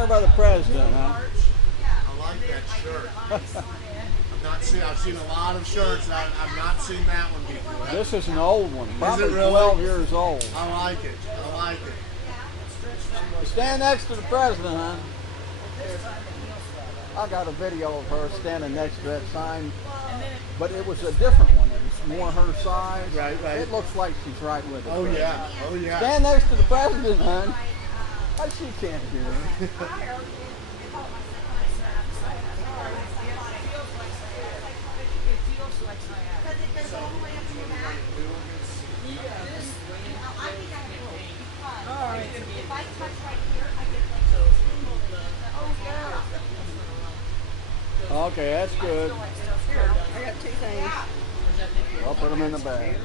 there by the president, huh? I like that shirt. I've seen a lot of shirts. I've not seen that one before. This is an old one, probably really? 12 years old. I like it. I like it. Stand next to the president, huh? I got a video of her standing next to that sign, but it was a different one. It was more her size. Right. It looks like she's right with it. Oh yeah. Oh yeah. Stand next to the president, hon. Oh, she can't hear. Okay, that's good. Here, I got two things. I'll put them in the bag.